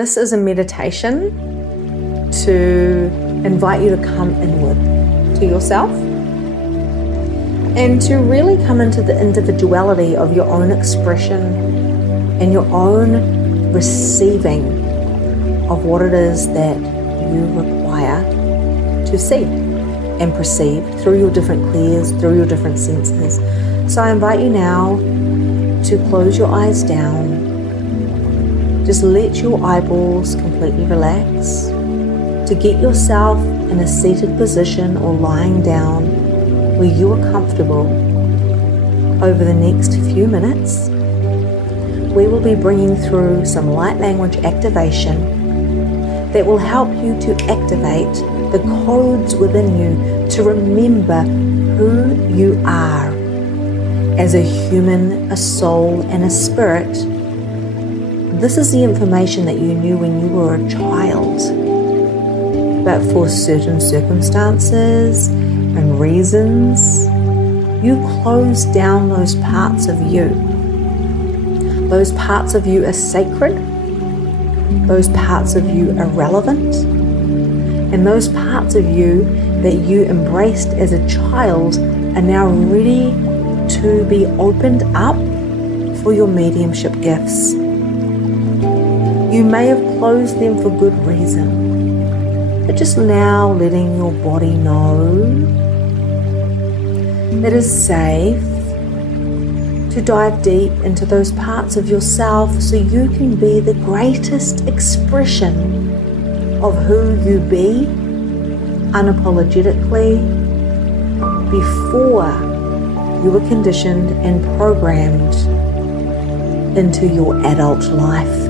This is a meditation to invite you to come inward to yourself and to really come into the individuality of your own expression and your own receiving of what it is that you require to see and perceive through your different clairs, through your different senses. So I invite you now to close your eyes down. Just let your eyeballs completely relax, to get yourself in a seated position or lying down where you are comfortable. Over the next few minutes, we will be bringing through some light language activation that will help you to activate the codes within you to remember who you are as a human, a soul, and a spirit. This is the information that you knew when you were a child, but for certain circumstances and reasons, you closed down those parts of you. Those parts of you are sacred, those parts of you are relevant, and those parts of you that you embraced as a child are now ready to be opened up for your mediumship gifts. You may have closed them for good reason, but just now letting your body know that it's safe to dive deep into those parts of yourself so you can be the greatest expression of who you be unapologetically before you were conditioned and programmed into your adult life.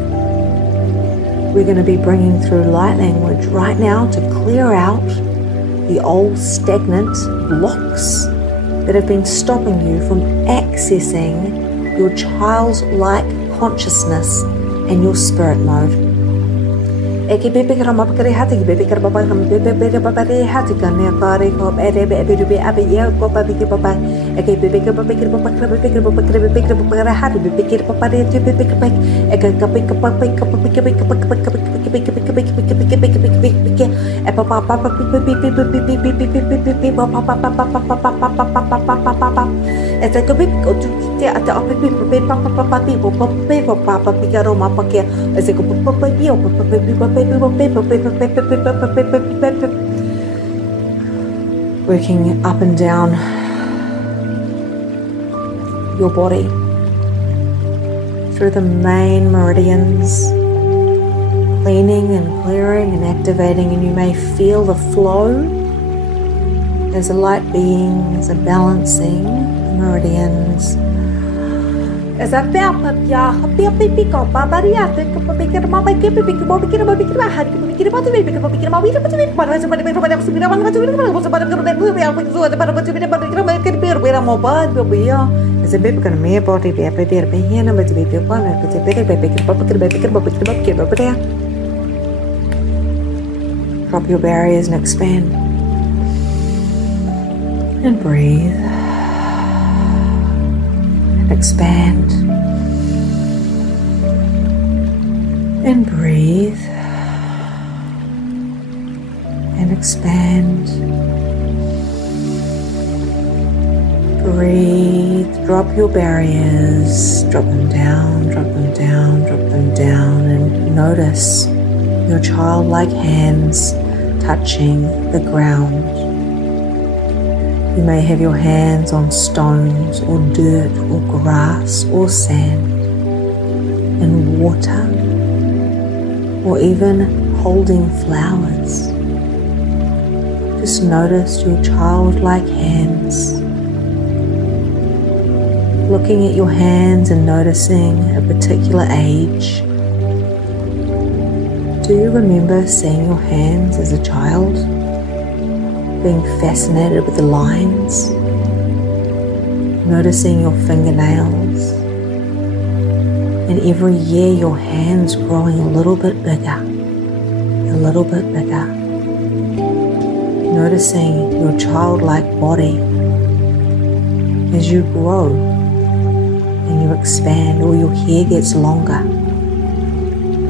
We're going to be bringing through light language right now to clear out the old stagnant blocks that have been stopping you from accessing your childlike consciousness and your spirit mode. Working up and down your body through the main meridians, cleaning and clearing and activating, and you may feel the flow as a light beings are balancing the meridians. As I felt up, yeah, drop your barriers and expand and breathe. Expand and breathe and expand. Breathe, drop your barriers, drop them down, drop them down, drop them down, and notice your childlike hands touching the ground. You may have your hands on stones or dirt or grass or sand and water, or even holding flowers. Just notice your childlike hands. Looking at your hands and noticing a particular age. Do you remember seeing your hands as a child? Being fascinated with the lines, noticing your fingernails, and every year your hands growing a little bit bigger, a little bit bigger. Noticing your childlike body as you grow and you expand, or your hair gets longer.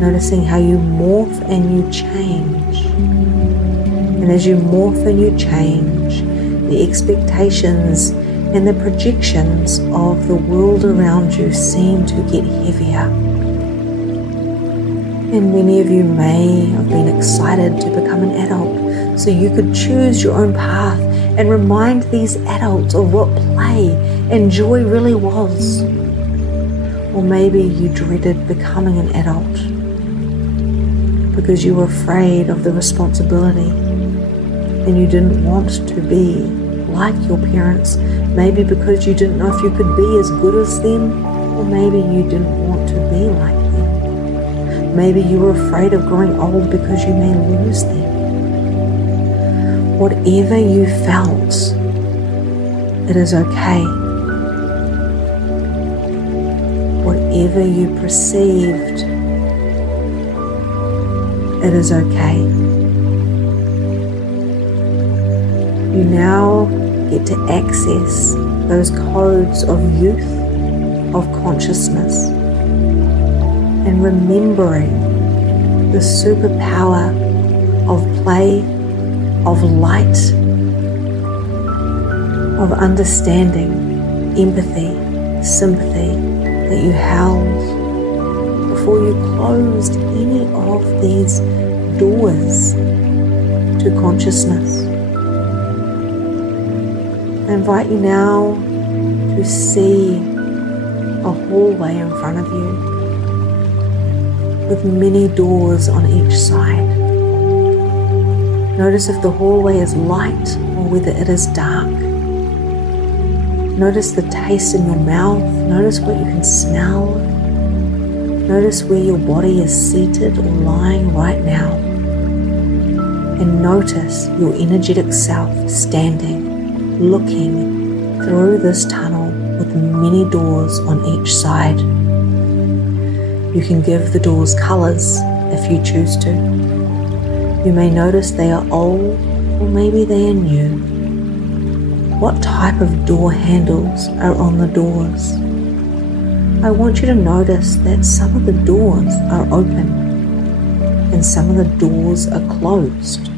Noticing how you morph and you change. And as you morph and you change, the expectations and the projections of the world around you seem to get heavier. And many of you may have been excited to become an adult so you could choose your own path and remind these adults of what play and joy really was. Or maybe you dreaded becoming an adult because you were afraid of the responsibility and you didn't want to be like your parents, maybe because you didn't know if you could be as good as them, or maybe you didn't want to be like them. Maybe you were afraid of growing old because you may lose them. Whatever you felt, it is okay. Whatever you perceived, it is okay. You now get to access those codes of youth, of consciousness, and remembering the superpower of play, of light, of understanding, empathy, sympathy that you held before you closed any of these doors to consciousness. I invite you now to see a hallway in front of you with many doors on each side. Notice if the hallway is light or whether it is dark. Notice the taste in your mouth. Notice what you can smell. Notice where your body is seated or lying right now. And notice your energetic self standing, looking through this tunnel with many doors on each side. You can give the doors colors if you choose to. You may notice they are old or maybe they are new. What type of door handles are on the doors? I want you to notice that some of the doors are open and some of the doors are closed.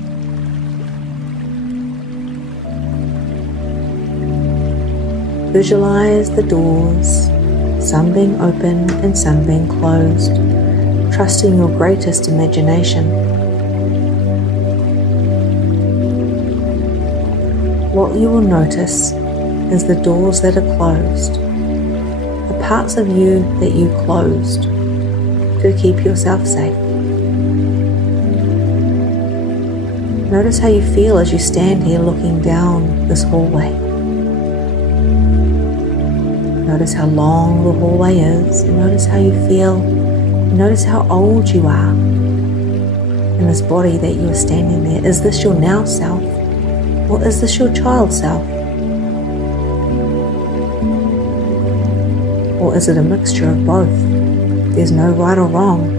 Visualize the doors, some being open and some being closed, trusting your greatest imagination. What you will notice is the doors that are closed, the parts of you that you closed to keep yourself safe. Notice how you feel as you stand here looking down this hallway. Notice how long the hallway is, and notice how you feel, and notice how old you are in this body that you are standing there. Is this your now self, or is this your child self? Or is it a mixture of both? There's no right or wrong.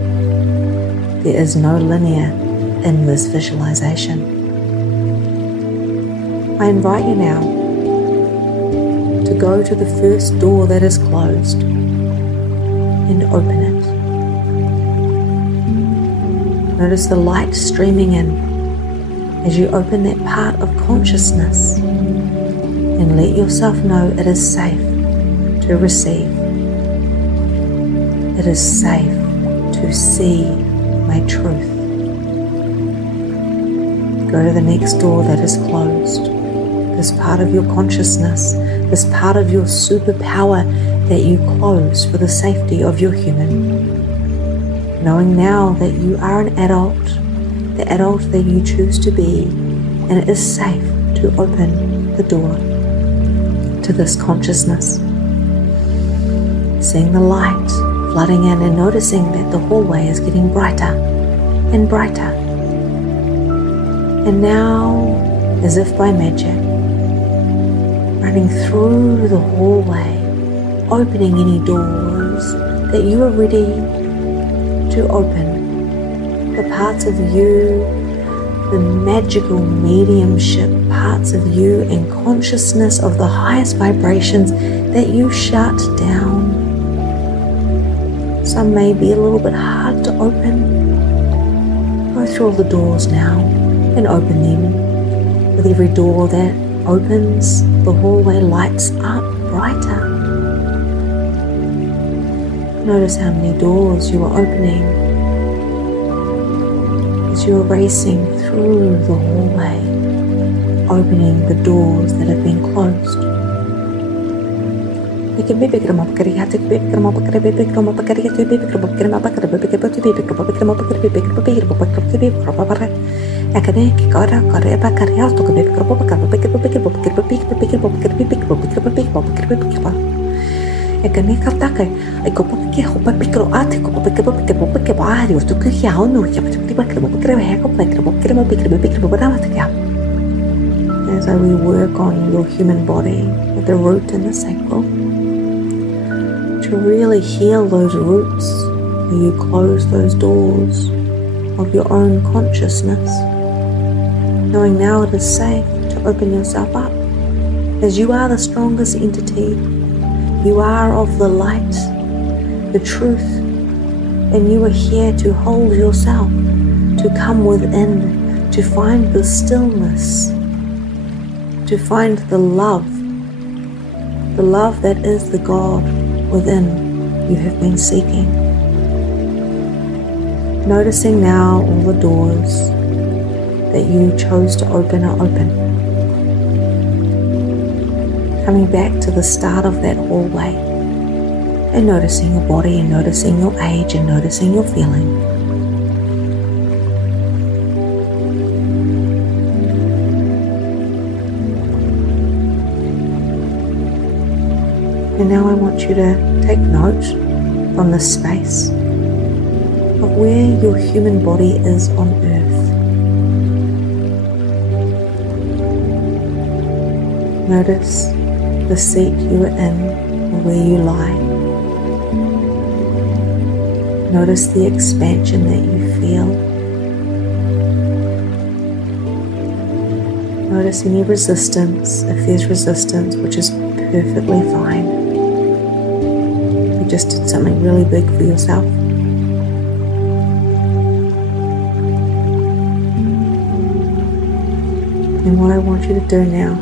There is no linear in this visualization. I invite you now to go to the first door that is closed and open it. Notice the light streaming in as you open that part of consciousness, and let yourself know it is safe to receive. It is safe to see my truth. Go to the next door that is closed. This part of your consciousness, this part of your superpower that you close for the safety of your human. Knowing now that you are an adult, the adult that you choose to be, and it is safe to open the door to this consciousness. Seeing the light flooding in and noticing that the hallway is getting brighter and brighter. And now, as if by magic, running through the hallway, opening any doors that you are ready to open. The parts of you, the magical mediumship parts of you and consciousness of the highest vibrations that you shut down. Some may be a little bit hard to open. Go through all the doors now and open them. With every door that opens, the hallway lights up brighter. Notice how many doors you are opening as you are racing through the hallway, opening the doors that have been closed. As we work on your human body with the root and the sacral, to really heal those roots where you close those doors of your own consciousness, knowing now it is safe to open yourself up, as you are the strongest entity, you are of the light, the truth, and you are here to hold yourself, to come within, to find the stillness, to find the love that is the God within you have been seeking. Noticing now all the doors that you chose to open are open. Coming back to the start of that hallway and noticing your body and noticing your age and noticing your feeling. And now I want you to take note from this space of where your human body is on earth. Notice the seat you are in or where you lie. Notice the expansion that you feel. Notice any resistance, if there's resistance, which is perfectly fine. You just did something really big for yourself. And what I want you to do now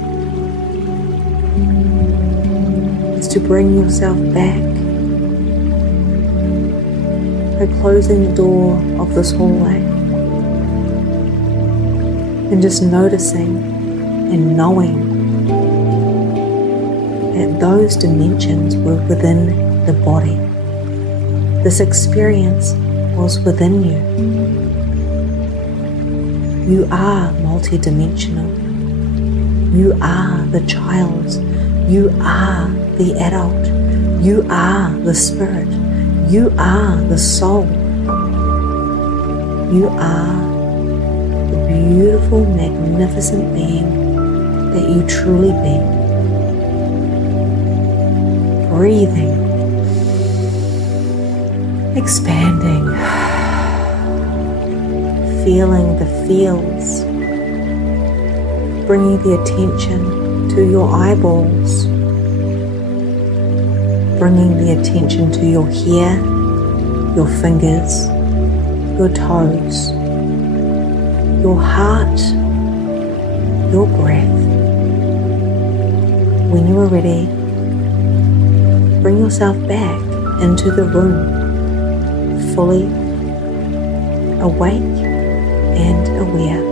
is to bring yourself back by closing the door of this hallway and just noticing and knowing that those dimensions were within the body. This experience was within you. You are multidimensional. You are the child. You are the adult. You are the spirit. You are the soul. You are the beautiful, magnificent being that you truly be. Breathing, expanding, feeling the feels, bringing the attention to your eyeballs, bringing the attention to your hair, your fingers, your toes, your heart, your breath. When you are ready, bring yourself back into the room, fully awake and aware.